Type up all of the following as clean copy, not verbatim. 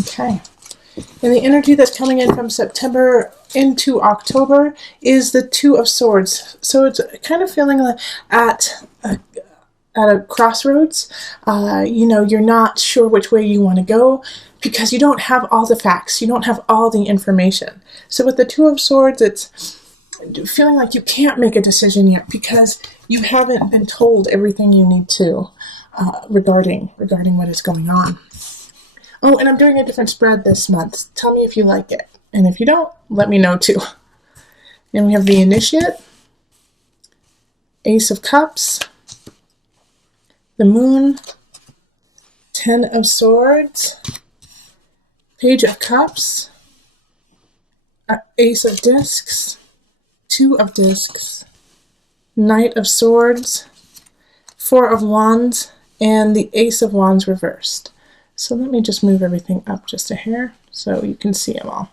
Okay. And the energy that's coming in from September into October is the Two of Swords. So it's kind of feeling like at a crossroads. You're not sure which way you want to go because you don't have all the facts. You don't have all the information. So with the Two of Swords, it's feeling like you can't make a decision yet because you haven't been told everything you need to regarding what is going on. Oh, and I'm doing a different spread this month. Tell me if you like it. And if you don't, let me know too. And we have the Initiate, Ace of Cups, the Moon, Ten of Swords, Page of Cups, Ace of Discs, Two of Discs, Knight of Swords, Four of Wands, and the Ace of Wands reversed. So let me just move everything up just a hair so you can see them all.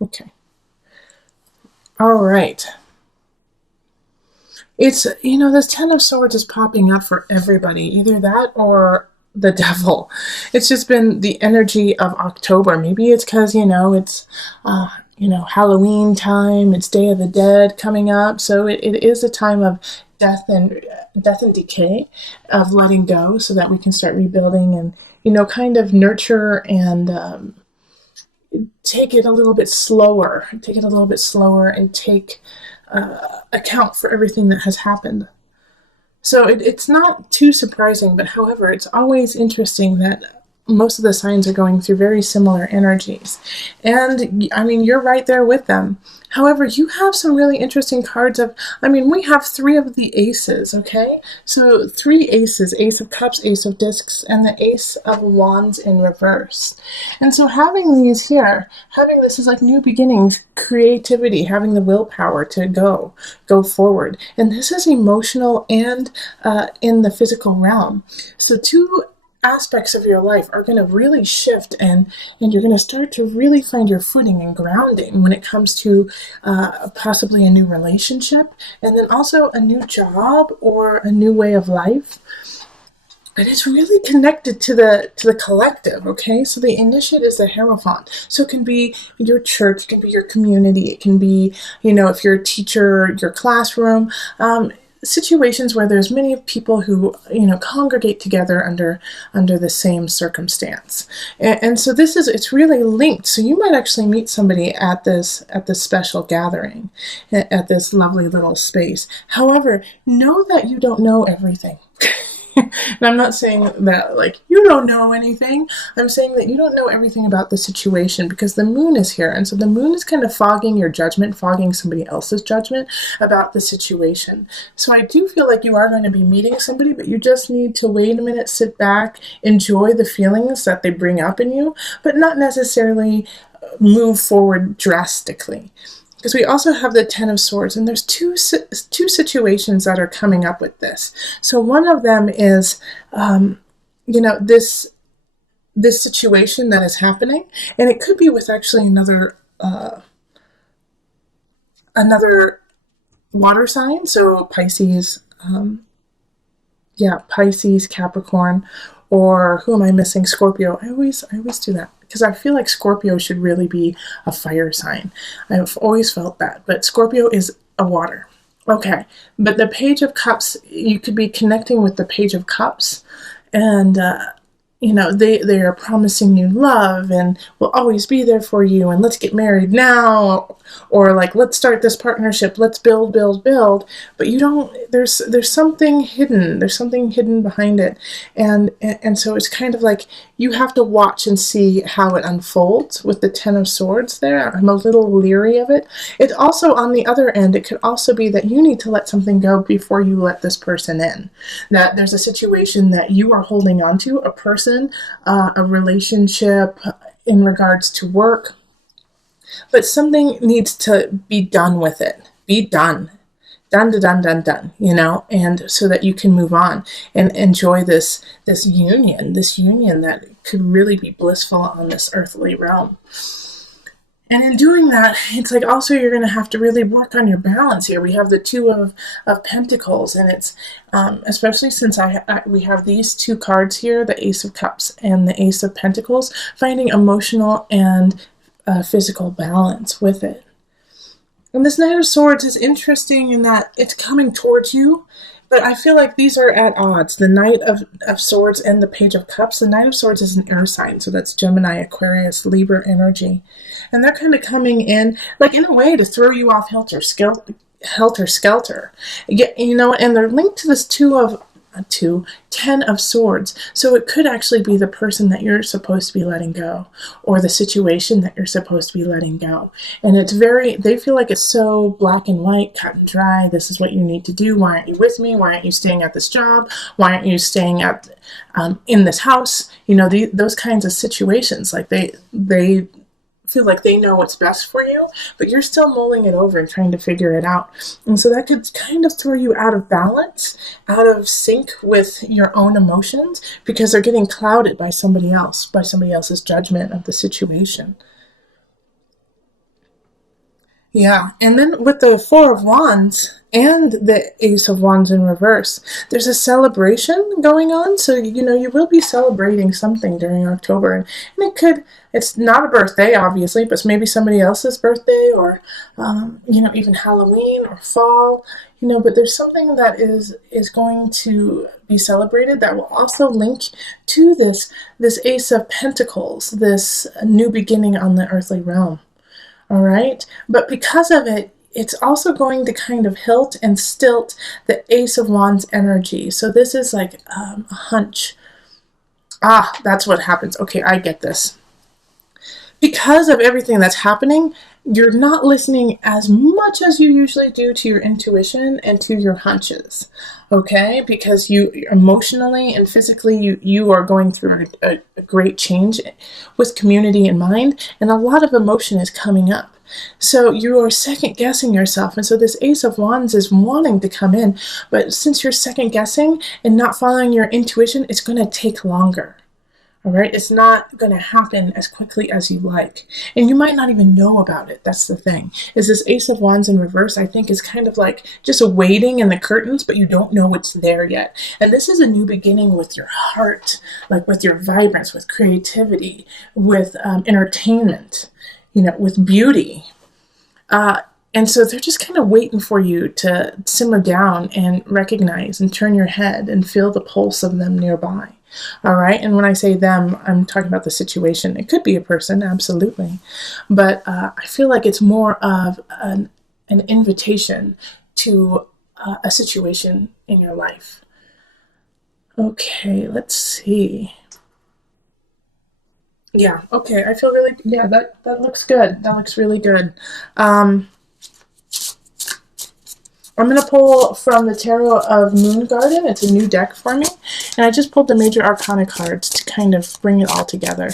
Okay. All right. It's, this Ten of Swords is popping up for everybody, either that or the devil. It's just been the energy of October. Maybe it's because, it's, Halloween time, it's Day of the Dead coming up. So it is a time of death and decay, of letting go so that we can start rebuilding and, kind of nurture and take it a little bit slower and take account for everything that has happened. So it's not too surprising, but however, it's always interesting that most of the signs are going through very similar energies. And I mean, you're right there with them. However, you have some really interesting cards we have three of the aces, okay? So three aces, Ace of Cups, Ace of Discs, and the Ace of Wands in reverse. And so having these here, having this is like new beginnings, creativity, having the willpower to go forward. And this is emotional and in the physical realm. So two aspects of your life are going to really shift, and you're going to start to really find your footing and grounding when it comes to possibly a new relationship, and then also a new job or a new way of life. And it's really connected to the collective, okay? So the Initiate is the Hierophant. So it can be your church, it can be your community, it can be, if you're a teacher, your classroom, situations where there's many people who congregate together under the same circumstance, and so it's really linked. So you might actually meet somebody at this special gathering, at this lovely little space. However, know that you don't know everything. And I'm not saying that like you don't know anything. I'm saying that you don't know everything about the situation because the moon is here. And so the moon is kind of fogging your judgment, fogging somebody else's judgment about the situation. So I do feel like you are going to be meeting somebody, but you just need to wait a minute, sit back, enjoy the feelings that they bring up in you, but not necessarily move forward drastically. Because we also have the Ten of Swords, and there's two situations that are coming up with this. So one of them is, this situation that is happening, and it could be with actually another water sign. So Pisces, Pisces, Capricorn, or who am I missing? Scorpio. I always do that because I feel like Scorpio should really be a fire sign. I've always felt that, but Scorpio is a water. Okay, but the Page of Cups, you could be connecting with the Page of Cups, and they are promising you love and will always be there for you, and let's get married now, or like let's start this partnership, let's build. But you don't. There's something hidden. There's something hidden behind it, and so it's kind of like you have to watch and see how it unfolds with the Ten of Swords there. I'm a little leery of it. It also, on the other end, it could also be that you need to let something go before you let this person in. That there's a situation that you are holding on to, a person, a relationship in regards to work, but something needs to be done with it. Be done. Done, and so that you can move on and enjoy this union that could really be blissful on this earthly realm. And in doing that, it's like also you're going to have to really work on your balance here. We have the two of Pentacles, and it's especially since we have these two cards here, the Ace of Cups and the Ace of Pentacles, finding emotional and physical balance with it. And this Knight of Swords is interesting in that it's coming towards you, but I feel like these are at odds. The Knight of Swords and the Page of Cups. The Knight of Swords is an air sign, so that's Gemini, Aquarius, Libra energy. And they're kind of coming in, like in a way, to throw you off helter skelter. You know, and they're linked to this Ten of Swords. So it could actually be the person that you're supposed to be letting go, or the situation that you're supposed to be letting go. And they feel like it's so black and white, cut and dry. This is what you need to do. Why aren't you with me? Why aren't you staying at this job? Why aren't you staying in this house? You know, those kinds of situations. Like they feel like they know what's best for you, but you're still mulling it over and trying to figure it out. And so that could kind of throw you out of balance, out of sync with your own emotions, because they're getting clouded by somebody else's judgment of the situation. Yeah, and then with the Four of Wands and the Ace of Wands in reverse, there's a celebration going on. So, you know, you will be celebrating something during October. And it's not a birthday, obviously, but maybe somebody else's birthday, or, you know, even Halloween or fall, you know, but there's something that is going to be celebrated that will also link to this Ace of Pentacles, this new beginning on the earthly realm. All right. But because of it, it's also going to kind of hilt and stilt the Ace of Wands energy. So this is like a hunch. That's what happens. Okay, I get this. Because of everything that's happening, you're not listening as much as you usually do to your intuition and to your hunches, okay? Because you emotionally and physically, you are going through a great change with community in mind, and a lot of emotion is coming up. So you are second guessing yourself. And so this Ace of Wands is wanting to come in, but since you're second guessing and not following your intuition, it's going to take longer. All right, it's not going to happen as quickly as you like. And you might not even know about it. That's the thing. Is this Ace of Wands in reverse, I think, is kind of like just waiting in the curtains, but you don't know it's there yet. And this is a new beginning with your heart, like with your vibrance, with creativity, with entertainment, you know, with beauty. And so they're just kind of waiting for you to simmer down and recognize and turn your head and feel the pulse of them nearby. All right. And when I say them, I'm talking about the situation. It could be a person, absolutely. But I feel like it's more of an invitation to a situation in your life. Okay, let's see. Yeah, okay. I feel really, yeah, that looks good. That looks really good. I'm going to pull from the Tarot of Moon Garden. It's a new deck for me. And I just pulled the major arcana cards to kind of bring it all together.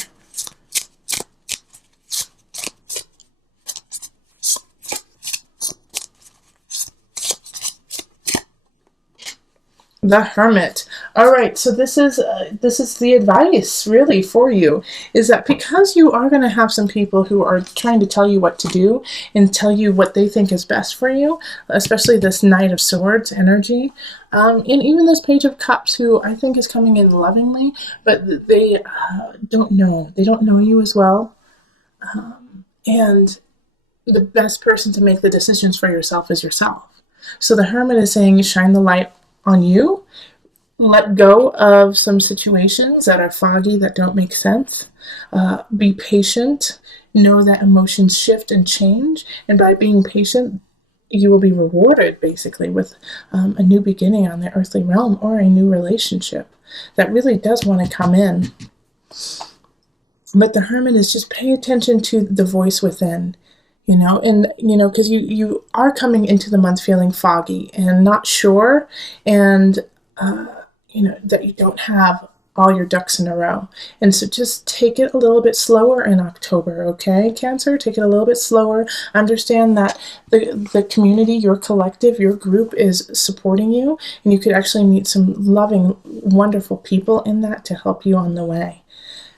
The Hermit. All right, so this is the advice really for you, is that because you are going to have some people who are trying to tell you what to do and tell you what they think is best for you, especially this Knight of Swords energy, and even this Page of Cups, who I think is coming in lovingly, but they don't know. They don't know you as well, and the best person to make the decisions for yourself is yourself. So the Hermit is saying, shine the light on you, let go of some situations that are foggy, that don't make sense, be patient, know that emotions shift and change, and by being patient, you will be rewarded basically with a new beginning on the earthly realm, or a new relationship that really does want to come in. But the Hermit is just pay attention to the voice within. You know, and, you know, because you are coming into the month feeling foggy and not sure, and, you know, that you don't have all your ducks in a row. And so just take it a little bit slower in October, okay, Cancer? Take it a little bit slower. Understand that the community, your collective, your group is supporting you, and you could actually meet some loving, wonderful people in that to help you on the way.